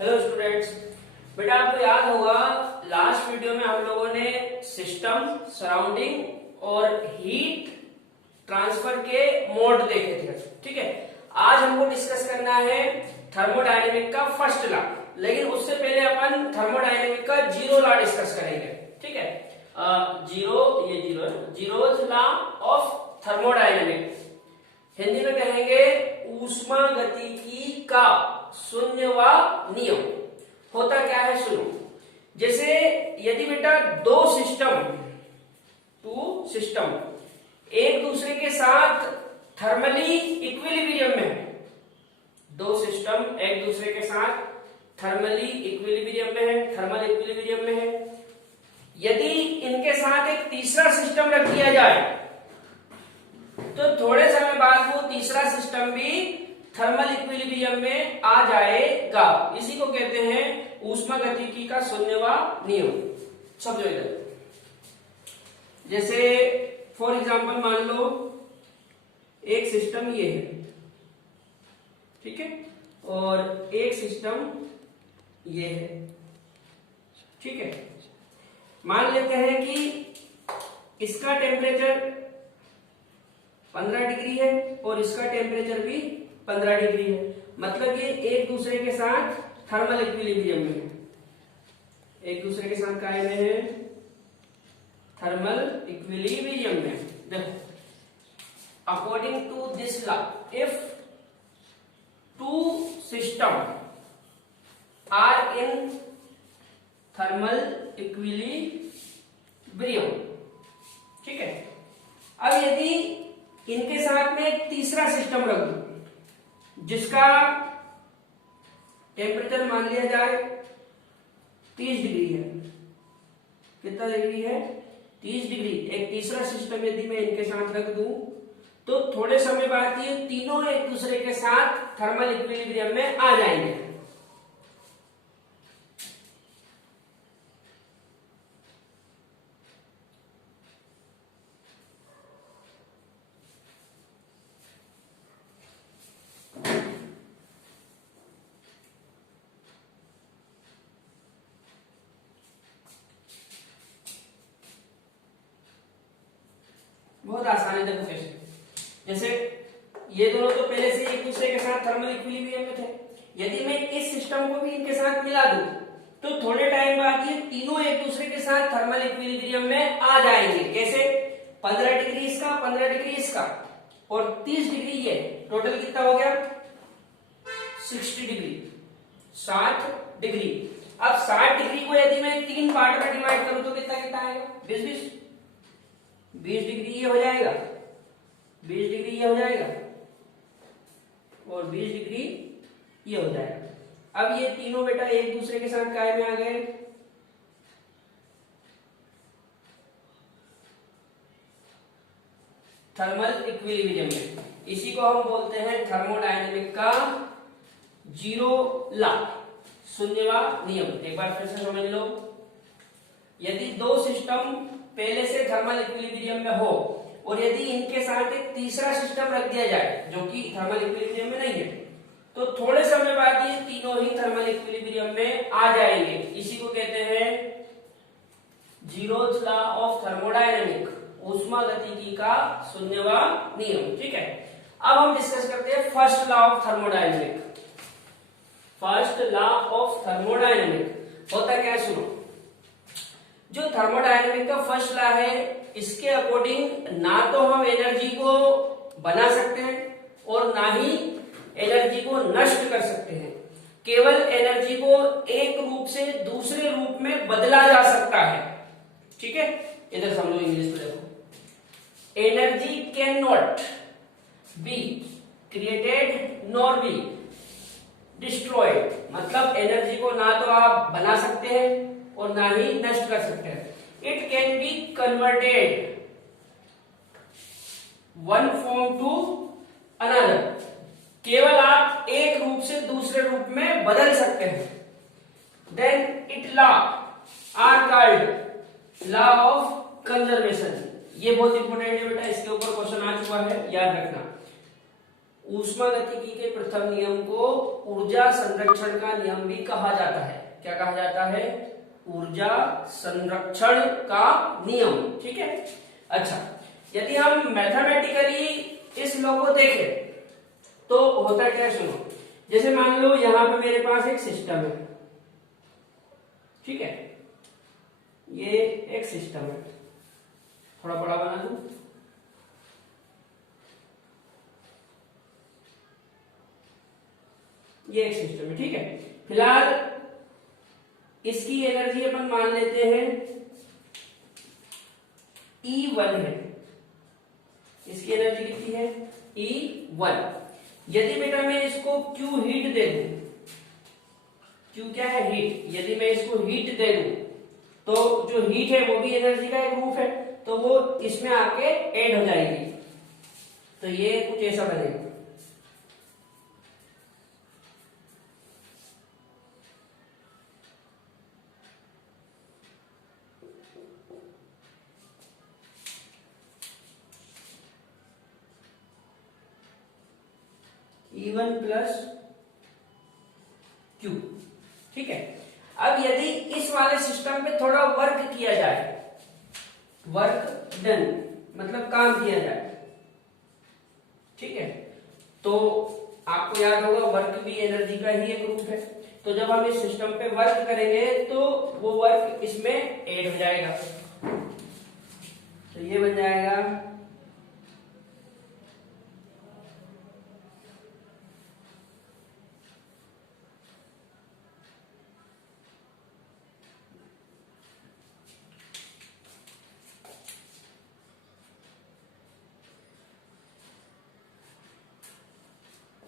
Hello students, बेटा आपको याद होगा लास्ट वीडियो में हम लोगों ने सिस्टम, सराउंडिंग और हीट ट्रांसफर के मोड देखे थे। ठीक है, आज हमको डिस्कस करना है थर्मोडायनेमिक का फर्स्ट लॉ, लेकिन उससे पहले अपन थर्मोडायनेमिक का जीरो लॉ डिस्कस करेंगे। ठीक है, zeroth law of thermodynamic, Hindi में कहेंगे ऊष्मागतिकी का शून्यवा नियम। होता क्या है सुनो, जैसे यदि बेटा दो सिस्टम एक दूसरे के साथ थर्मली इक्विलिब्रियम में है, दो सिस्टम एक दूसरे के साथ थर्मली इक्विलिब्रियम में है, थर्मल इक्विलिब्रियम में है, यदि इनके साथ एक तीसरा सिस्टम रख दिया जाए तो थोड़े समय बाद वो तीसरा सिस्टम भी थर्मल इक्विलिब्रियम में आ जाएगा। इसी को कहते हैं ऊष्मागतिकी का शून्यवा नियम। समझो इधर, जैसे फॉर एग्जांपल मान लो एक सिस्टम ये है, ठीक है, और एक सिस्टम ये है। ठीक है, मान लेते हैं कि इसका टेम्परेचर 15 डिग्री है और इसका टेम्परेचर भी 15 डिग्री है, मतलब ये एक दूसरे के साथ थर्मल इक्विलिब्रियम में है, एक दूसरे के साथ काय में है, थर्मल इक्विलिब्रियम में। देखो, according to this law, if two system are in thermal equilibrium, ठीक है, अब यदि इनके साथ में एक तीसरा सिस्टम रख दूं जिसका टेम्परेचर मान लिया जाए 30 डिग्री है, कितना डिग्री है, 30 डिग्री, एक तीसरा सिस्टम यदि मैं इनके साथ रख दूं तो थोड़े समय बाद ये तीनों एक दूसरे के साथ थर्मल इक्विलिब्रियम में आ जाएंगे। बहुत आसान है, देखो कैसे, जैसे ये दोनों तो पहले से एक दूसरे के साथ थर्मल इक्विलिब्रियम में थे, यदि मैं इस सिस्टम को भी इनके साथ मिला दूं तो थोड़े टाइम बाद ये तीनों एक दूसरे के साथ थर्मल इक्विलिब्रियम में आ जाएंगे। कैसे, 15 डिग्री इसका, 15 डिग्री इसका और 30 डिग्री ये, टोटल कितना हो गया 60 डिग्री, 60 डिग्री। अब 60 डिग्री को यदि मैं 3 पार्ट में डिवाइड करूं तो कितना कितना आएगा, 20 डिग्री ये हो जाएगा, 20 डिग्री ये हो जाएगा और 20 डिग्री ये हो जाएगा। अब ये तीनों बेटा एक दूसरे के साथ काय में आ गए, थर्मल इक्विलिब्रियम में। इसी को हम बोलते हैं थर्मोडायनेमिक का जीरो लॉ, शून्यवा नियम। एक बार फिर से समझ लो, यदि दो सिस्टम पहले से थर्मल इक्विलिब्रियम में हो और यदि इनके साथ एक तीसरा सिस्टम रख दिया जाए जो कि थर्मल इक्विलिब्रियम में नहीं है, तो थोड़े समय बाद ये तीनों ही थर्मल इक्विलिब्रियम में आ जाएंगे। इसी को कहते हैं जीरोथ लॉ ऑफ थर्मोडायनेमिक, ऊष्मागतिकी का शून्यवा नियम। ठीक है, अब हम डिस्कस करते हैं first law of thermodynamic. First law of thermodynamic होता क्या है सुनो, जो थर्मोडायनेमिक का फर्स्ट लॉ है इसके अकॉर्डिंग ना तो हम एनर्जी को बना सकते हैं और ना ही एनर्जी को नष्ट कर सकते हैं, केवल एनर्जी को एक रूप से दूसरे रूप में बदला जा सकता है। ठीक है, इधर समझो, इंग्लिश में देखो, energy can not be created nor be destroyed, मतलब एनर्जी को ना तो आप बना सकते हैं और ना ही नष्ट कर सकते हैं। It can be converted one form to another, केवल आप एक रूप से दूसरे रूप में बदल सकते हैं। Then it law are called law of conservation. ये बहुत इंपॉर्टेंट है बेटा, इसके ऊपर क्वेश्चन आ चुका है, याद रखना। ऊष्मागतिकी के प्रथम नियम को ऊर्जा संरक्षण का नियम भी कहा जाता है। क्या कहा जाता है? ऊर्जा संरक्षण का नियम। ठीक है। अच्छा, यदि हम मैथमेटिकली इस लॉ को देखें तो होता क्या, सुनो। जैसे मान लो यहां पे मेरे पास एक सिस्टम है, ठीक है, ये एक सिस्टम है, थोड़ा बड़ा बना दूं। ये एक सिस्टम है, ठीक है। फिलहाल इसकी एनर्जी अपन मान लेते हैं E1 है। इसकी एनर्जी कितनी है? E1। यदि बेटा मैं इसको Q हीट दे दूं, Q क्या है? हीट। यदि मैं इसको हीट दे दूं तो जो हीट है वो भी एनर्जी का एक रूप है, तो वो इसमें आके ऐड हो जाएगी। तो ये कुछ ऐसा बनेगा। E1 प्लस Q, ठीक है। अब यदि इस वाले सिस्टम पे थोड़ा वर्क किया जाए, वर्क डन मतलब काम किया जाए, ठीक है, तो आपको याद होगा वर्क भी एनर्जी का ही एक रूप है। तो जब हम इस सिस्टम पे वर्क करेंगे तो वो वर्क इसमें ऐड हो जाएगा। तो ये बन जाएगा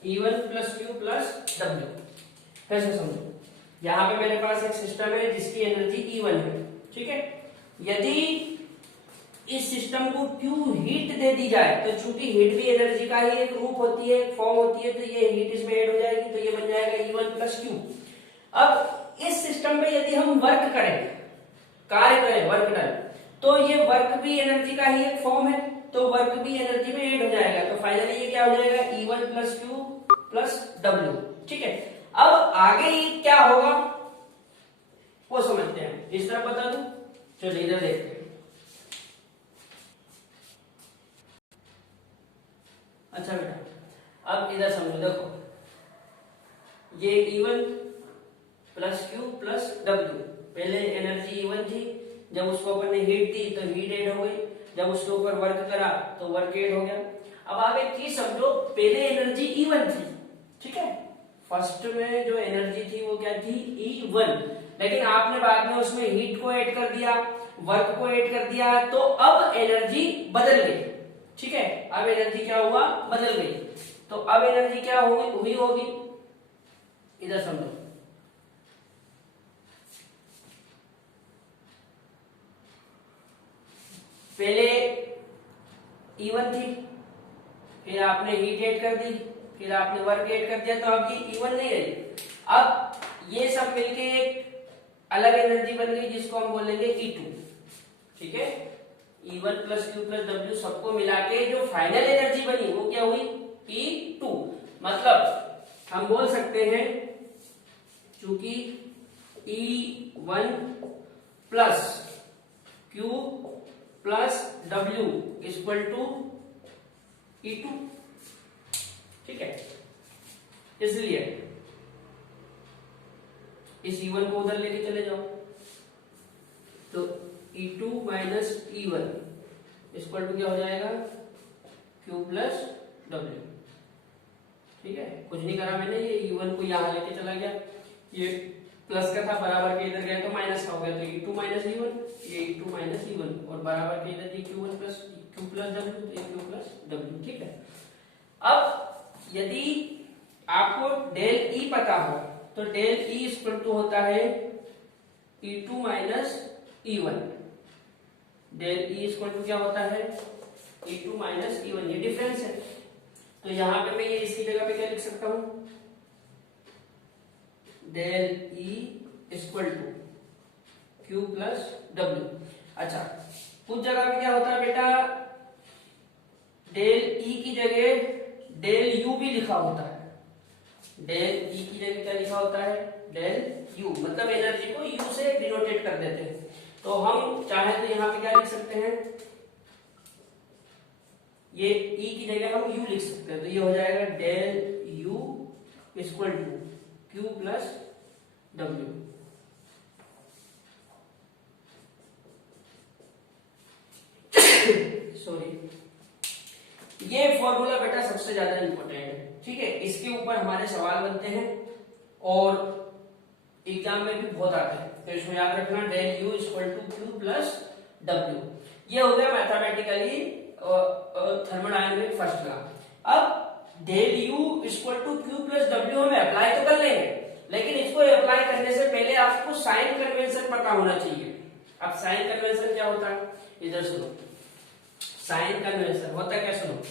E1 plus Q plus W। कैसे समझो? यहां पे मेरे पास एक सिस्टम है जिसकी एनर्जी E1 है, ठीक है। यदि इस सिस्टम को Q हीट दे दी जाए तो चूंकि हीट भी एनर्जी का ही एक रूप होती है, फॉर्म होती है, तो ये हीट इसमें ऐड हो जाएगी, तो ये बन जाएगा E1 प्लस Q। अब इस सिस्टम में यदि हम वर्क करें, कार्य करें, वर्क डन, तो ये वर्क भी एनर्जी का ही एक फॉर्म है, तो वर्क भी एनर्जी में ऐड हो जाएगा। तो फाइनली ये क्या हो जाएगा? E1 plus Q plus W, ठीक है। अब आगे ये क्या होगा वो समझते हैं। इस तरह बता दूं, चलिए इधर देखते हैं। अच्छा बेटा, अब इधर समझो, देखो ये E1 plus Q plus W, पहले एनर्जी E1 थी, जब उसको अपन ने हीट दी तो हीट ऐड हो गई, जब उसके ऊपर वर्क करा तो वर्क ऐड हो गया। अब आप एक चीज समझो, पहले एनर्जी E1 थी, ठीक है, फर्स्ट में जो एनर्जी थी वो क्या थी? E1, लेकिन आपने बाद में उसमें हीट को ऐड कर दिया, वर्क को ऐड कर दिया, तो अब एनर्जी बदल गई, ठीक है। अब एनर्जी क्या हुआ? बदल गई। तो अब एनर्जी क्या हुई होगी? इधर समझो, पहले E1 थी, फिर आपने हीट ऐड कर दी, फिर आपने वर्क ऐड कर दिया, तो अब ये E1 नहीं रही। अब ये सब मिलके एक अलग एनर्जी बन गई जिसको हम बोलेंगे E2, ठीक है। E1 plus Q plus W सबको मिला के जो फाइनल एनर्जी बनी वो क्या हुई? E2। मतलब हम बोल सकते हैं चूंकि E1 plus Q plus W equal to E2, ठीक है। इसलिए इस E1 को उधर लेके चले जाओ, तो E2 minus E1 equal to क्या हो जाएगा? Q प्लस W, ठीक है। कुछ नहीं करा मैंने, ये E1 को यहां लेके चला गया, ये प्लस का था, बराबर के इधर गया तो माइनस का हो गया, तो E2 माइनस E1, ये E2 माइनस E1, और बराबर के इधर Q1 plus Q plus W, तो Q प्लस W, ठीक है। अब यदि आपको डेल E पता हो तो डेल E इक्वल टू होता है E2 minus E1। Del E equal to क्या होता है? E2 माइनस E1, ये डिफरेंस है। तो यहां पे मैं ये इसकी जगह पे क्या लिख सकता हूं? Del E equal to Q plus W। अच्छा, कुछ जगह पे क्या होता है बेटा, डेल E की जगह डेल यू भी लिखा होता है, डेल ई की जगह क्या लिखा होता है, डेल यू, मतलब एनर्जी को यू से डिनोटेट कर देते हैं। तो हम चाहे तो यहाँ पे क्या लिख सकते हैं, ये ई की जगह हम यू लिख सकते हैं, तो ये हो जाएगा del U equal to Q plus W. Sorry, ये फॉर्मूला बेटा सबसे ज्यादा इंपॉर्टेंट है, ठीक है, इसके ऊपर हमारे सवाल बनते हैं और एग्जाम में भी बहुत आते हैं, तो इसमें याद रखना del U equal to Q plus W. ये हो गया मैथमेटिकली थर्मोडायनेमिक फर्स्ट लॉ। अब del U equal to Q plus W हम अप्लाई तो कर लेंगे, लेकिन इसको अप्लाई करने से पहले आपको साइन कन्वेंशन पता होना चाहिए। अब साइन कन्वेंशन क्या होता है, इधर सुनो, साइन कन्वेंशन होता है क्या, सुनो,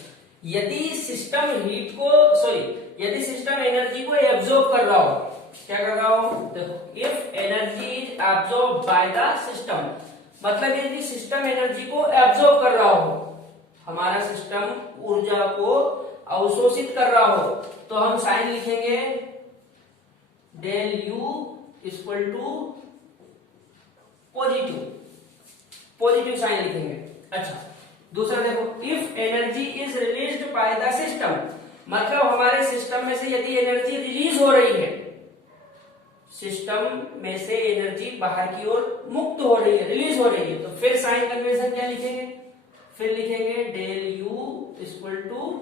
यदि सिस्टम हीट को यदि सिस्टम एनर्जी को एब्जॉर्ब कर रहा हो, क्या कर रहा हो, देखो, if energy is absorb by the system, मतलब यदि सिस्टम एनर्जी को एब्जॉर्ब कर रहा हो, हमारा सिस्टम ऊर्जा को अवशोषित कर रहा हो, तो हम साइन लिखेंगे del U equal to positive sign लिखेंगे। अच्छा, दूसरा देखो, if energy is released by the system, मतलब हमारे सिस्टम में से यदि एनर्जी रिलीज हो रही है, सिस्टम में से एनर्जी बाहर की ओर मुक्त हो रही है, रिलीज हो रही है, तो फिर साइन कन्वेंशन क्या लिखेंगे, फिर लिखेंगे del U equal to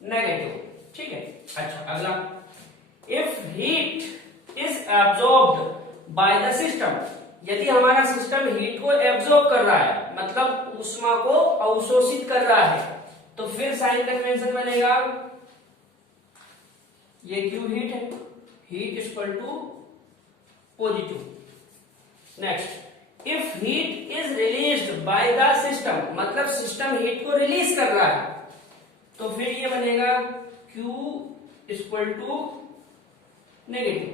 negative, ठीक है। अच्छा, अगला, if heat is absorbed by the system, यदि हमारा सिस्टम हीट को एब्जॉर्ब कर रहा है, मतलब ऊष्मा को अवशोषित कर रहा है, तो फिर साइन कन्वेंशन बनेगा, ये क्यू हीट है, heat equal to positive. Next, if heat is released by the system, मतलब सिस्टम हीट को रिलीज कर रहा है, तो फिर ये बनेगा Q इक्वल टू नेगेटिव।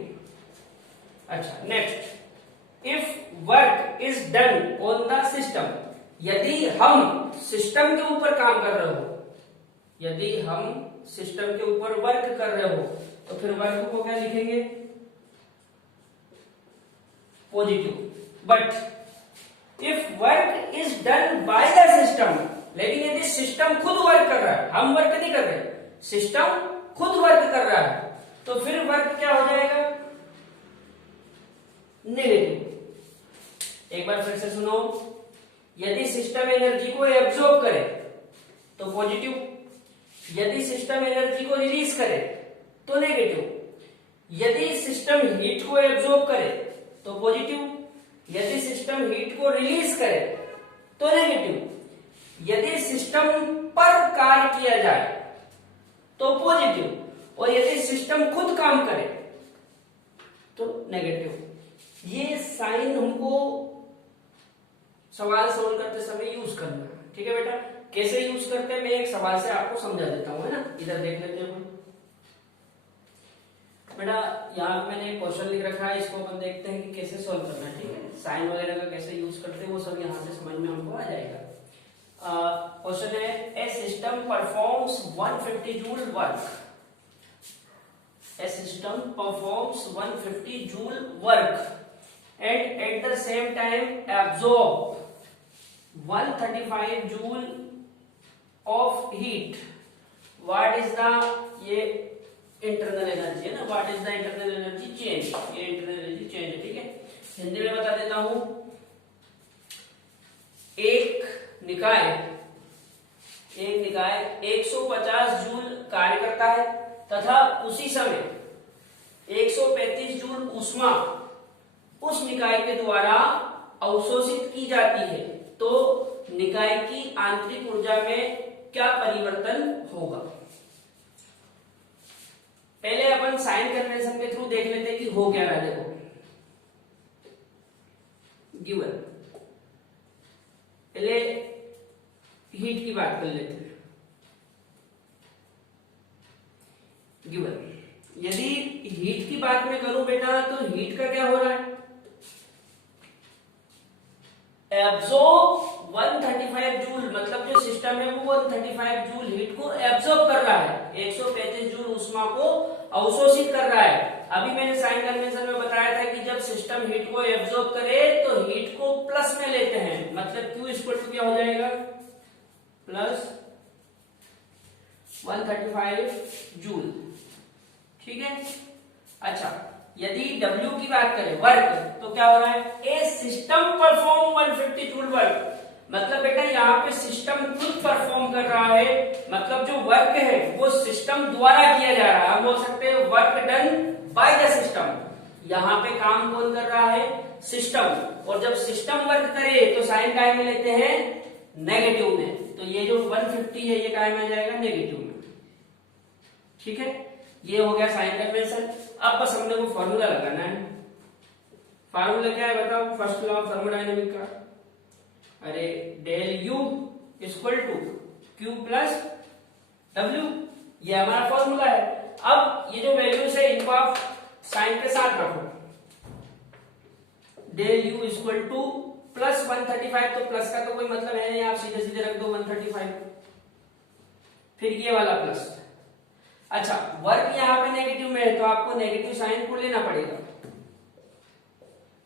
अच्छा, next, if work is done on the system, यदि हम सिस्टम के ऊपर काम कर रहे हो, यदि हम सिस्टम के ऊपर वर्क कर रहे हो, तो फिर वर्क को क्या लिखेंगे, positive. But if work is done by the system, लेकिन यदि सिस्टम खुद वर्क कर रहा है, हम वर्क नहीं कर रहे, सिस्टम खुद वर्क कर रहा है, तो फिर वर्क क्या हो जाएगा, नेगेटिव। एक बार फिर से सुनो, यदि सिस्टम एनर्जी को एब्जॉर्ब करे तो पॉजिटिव, यदि सिस्टम एनर्जी को रिलीज करे तो नेगेटिव, यदि सिस्टम हीट को एब्जॉर्ब करे तो पॉजिटिव, यदि सिस्टम हीट को रिलीज करे तो नेगेटिव, यदि सिस्टम पर कार्य किया जाए तो पॉजिटिव, और यदि सिस्टम खुद काम करे तो नेगेटिव। ये साइन हमको सवाल सोल्व करते समय यूज करना है, ठीक है बेटा। कैसे यूज करते हैं मैं एक सवाल से आपको समझा देता हूं, है ना, इधर देख लेते हैं बेटा। यहाँ मैंने एक क्वेश्चन लिख रखा है, इसको अपन देखते हैं कि कैसे सोल्व करना है, ठीक है। साइन वगैरह का कैसे यूज करते हैं वो सब यहाँ से समझ में हमको आ जाएगा। क्वेश्चन है, a system performs 150 joule work, a system performs 150 joule work and at the same time absorb 135 joule of heat. What is the, ये इंटरनल एनर्जी है ना, what is the internal energy change, ये internal energy change है, ठीक है। हिंदी में बता देता हूं, एक निकाय 150 जूल कार्य करता है तथा उसी समय 135 जूल ऊष्मा उस निकाय के द्वारा अवशोषित की जाती है, तो निकाय की आंतरिक ऊर्जा में क्या परिवर्तन होगा। पहले अपन साइन कन्वेंशन के थ्रू देख लेते हैं कि हो क्या रहा है। देखो, गिवन, पहले हीट की बात कर लेते हैं। गिवन, यदि हीट की बात में करूं बेटा, तो हीट का क्या हो रहा है, एब्जॉर्ब 135 जूल, मतलब जो सिस्टम है वो 135 जूल हीट को एब्जॉर्ब कर रहा है, 135 जूल ऊष्मा को अवशोषित कर रहा है। अभी मैंने साइन कन्वेंशन में बताया था कि जब सिस्टम हीट को एब्जॉर्ब करे तो हीट को प्लस में लेते हैं, मतलब Q इक्वल टू क्या हो जाएगा, प्लस 135 जूल। ठीक है। अच्छा, यदि W की बात करें, वर्क, तो क्या हो रहा है, a system perform 150 joule work, मतलब बेटा यहाँ पे सिस्टम खुद परफॉर्म कर रहा है, मतलब जो वर्क है वो सिस्टम द्वारा किया जा रहा है। आप बोल सकते हैं work done by the system, यहाँ पे काम कौन कर रहा है, सिस्टम। और जब सिस्टम वर्क करे तो साइन काय में लेते हैं, नेगेटिव में, तो ये जो 150 है ये काय में आ जाएगा, नेगेटिव में। ठीक है, ये हो गया साइन कन्वेंशन। अब बस हमने वो फॉर्मूला लगाना है। फॉर्मूला क्या है बताओ, फर्स्ट लॉ ऑफ थर्मोडायनेमिक का, अरे del U equal to Q plus W, ये हमारा फॉर्मूला है। अब ये जो वैल्यूज है इनको आप साइन के साथ रखो, del U equal to plus 135, तो प्लस का तो कोई मतलब है नहीं, आप सीधे सीधे रख दो 135, फिर ये वाला प्लस। अच्छा, वर्क यहाँ पे नेगेटिव में है तो आपको नेगेटिव साइन को लेना पड़ेगा।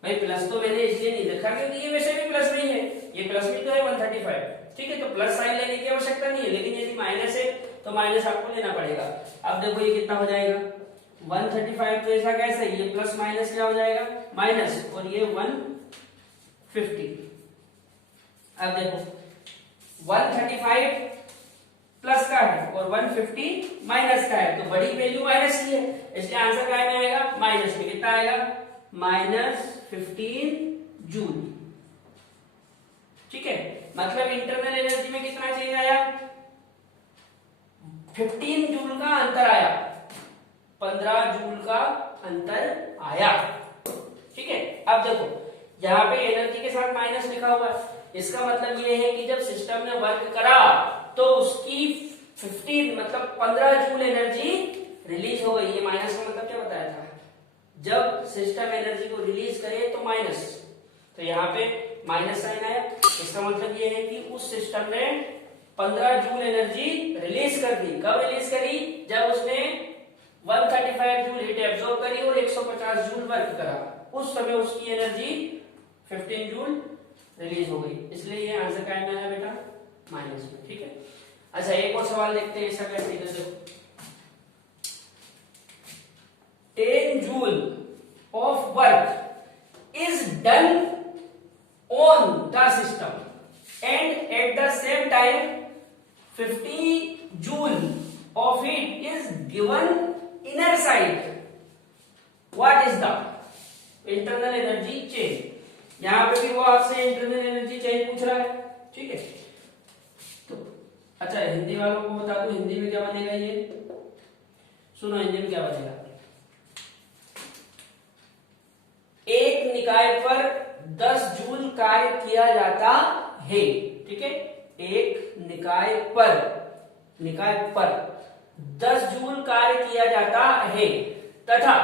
भाई प्लस तो मैंने इसलिए नहीं लिखा क्योंकि ये वैसे भी प्लस नहीं है, ये प्लस भी तो है 135, ठीक है, तो प्लस साइन लेने की आवश्यकता नहीं है, लेकिन यदि माइनस है तो माइनस आपको लेना पड़ेगा। अब देखो ये कितना हो जाएगा, 135, तो ऐसा कैसे, ये प्लस माइनस क्या हो जाएगा, माइनस, और ये 150। अब देखो 135 प्लस का है और 150 माइनस का है, तो बड़ी वैल्यू माइनस की है, इसलिए आंसर क्या में आएगा, माइनस में। कितना आएगा, -15 जूल। ठीक है, मतलब इंटरनल एनर्जी में कितना चेंज आया, 15 जूल का अंतर आया, 15 जूल का अंतर आया। ठीक है, अब देखो यहाँ पे एनर्जी के साथ माइनस लिखा हुआ है, इसका मतलब ये है कि जब सिस्टम ने वर्क करा तो उसकी 15 मतलब 15 जूल एनर्जी रिलीज हो गई। ये माइनस का मतलब क्या बताया था, जब सिस्टम एनर्जी को रिलीज करे तो माइनस, तो यहाँ पे माइनस साइन आया, इसका मतलब ये है कि उस सिस्टम ने 15 जूल एनर्जी रिलीज कर दी। कब रिलीज करी, जब उसने 135 जूल हीट एब्जॉर्ब करी और 150 जूल वर्क करा, उस समय उसकी एनर्जी 15 जूल रिलीज हो गई, इसलिए ये आंसर क्या में आया बेटा, माइनस में। ठीक है, अच्छा एक और सवाल देखते हैं, ऐसा कैसे, देखो 10 joule of work is done on the system and at the same time 50 joule of heat is given inner side, what is the internal energy change। यहां पे भी वो आपसे इंटरनल एनर्जी चेंज पूछ रहा है। ठीक है, तो अच्छा हिंदी वालों को बता दो, हिंदी में क्या बनेगा, ये सुनो हिंदी में क्या बनेगा, एक निकाय पर 10 जूल कार्य किया जाता है। ठीक है, एक निकाय पर 10 जूल कार्य किया जाता है तथा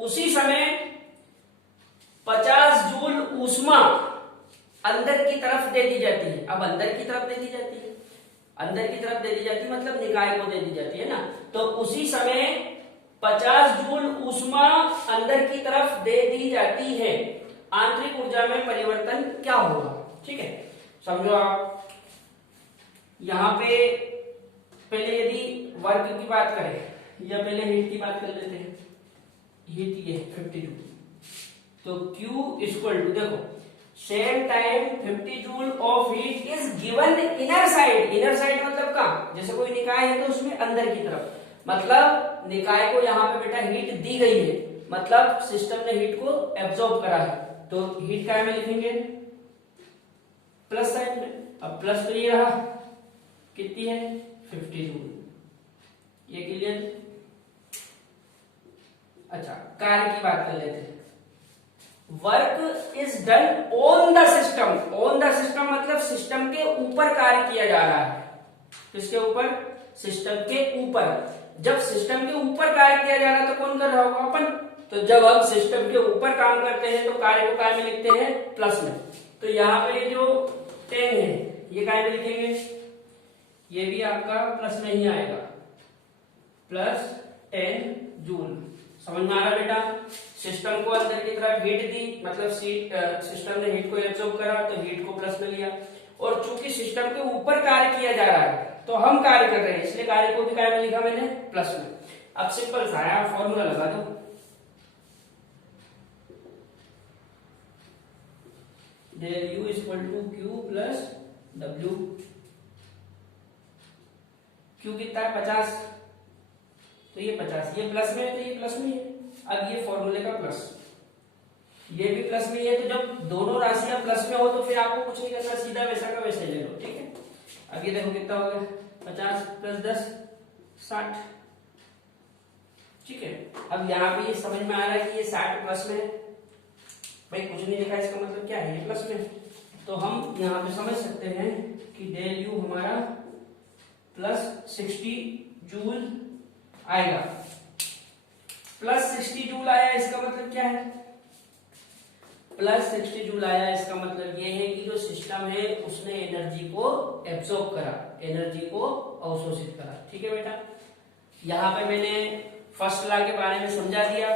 उसी समय 50 जूल ऊष्मा अंदर की तरफ दे दी जाती है। अब अंदर की तरफ दे दी जाती है, अंदर की तरफ दे दी जाती है मतलब निकाय को दे दी जाती है ना, तो उसी समय 50 जूल ऊष्मा अंदर की तरफ दे दी जाती है, आंतरिक ऊर्जा में परिवर्तन क्या होगा। ठीक है, समझो आप यहां पे पहले यदि वर्क की बात करें या पहले हीट की बात कर लेते हैं, हीट ये 50 जूल, तो Q इक्वल टू देखो same time 50 joule of heat is given inner side. Inner side मतलब कहां, जैसे कोई निकाय है तो उसमें अंदर की तरफ, मतलब निकाय को यहाँ पे बेटा हीट दी गई है, मतलब सिस्टम ने हीट को एब्जॉर्ब करा है, तो हीट काय में लिखेंगे, प्लस साइड में। अब प्लस तो ये रहा, कितनी है 50 जूल, ये क्लियर। अच्छा कार्य की बात कर लेते हैं, work is done on the system. On the system मतलब सिस्टम के ऊपर कार्य किया जा रहा है, किसके ऊपर, सिस्टम के ऊपर। जब सिस्टम के ऊपर कार्य किया जा रहा है तो कौन कर रहा होगा, अपन। तो जब हम सिस्टम के ऊपर काम करते हैं तो कार्य को काय में लिखते हैं, प्लस में। तो यहाँ पे जो 10 है, ये काय में लिखेंगे, ये भी आपका प्लस में ही आएगा, प्लस 10 जूल। समझ में आ रहा बेटा? सिस्टम को अंदर की तरफ हीट दी, मतलब सिस्टम ने हीट को एब्जॉर्ब करा तो हीट को प्लस में लिया, और चूंकि सिस्टम के ऊपर कार्य किया जा रहा है तो हम कार्य कर रहे हैं, इसलिए कार्य को भी काय में लिखा मैंने, प्लस में। अब सिंपल सा है, आप फॉर्मूला लगा दो, del U equal to Q plus W। Q कितना है 50, तो ये 50, ये प्लस में है तो ये प्लस में है। अब ये फॉर्मूले का प्लस, ये भी प्लस में है, तो जब दोनों राशियां प्लस में हो तो फिर आपको कुछ नहीं करना, सीधा वैसा का वैसे ले लो, ठीक है। अब ये देखो कितना हो गया, 50 प्लस 10 60, ठीक है। अब यहाँ पे ये समझ में आ रहा है कि ये 60 प्लस में है, भाई कुछ नहीं लिखा, इसका मतलब क्या है, ये प्लस में। तो हम यहाँ पे समझ सकते हैं कि डेल यू हमारा प्लस 60 जूल आएगा। प्लस 60 जूल आया, इसका मतलब क्या है, प्लस 60 जूल आया, इसका मतलब ये है कि जो सिस्टम है उसने एनर्जी को एब्सॉर्ब करा, एनर्जी को अवशोषित करा, ठीक है बेटा। यहाँ पे मैंने फर्स्ट लॉ के बारे में समझा दिया।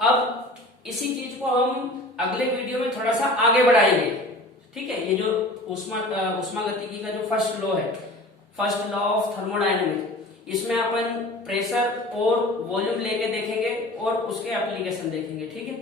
अब इसी चीज को हम अगले वीडियो में थोड़ा सा आगे बढ़ाएंगे, ठीक है। ये जो उष्मागतिकी का जो फर्स्ट लॉ है, फर्स्ट लॉ ऑफ थर्मोडायनेमिक्स, इसमें अपन प्रेशर और वॉल्यूम लेके देखेंगे और उसके एप्लीकेशन देखेंगे, ठीक है।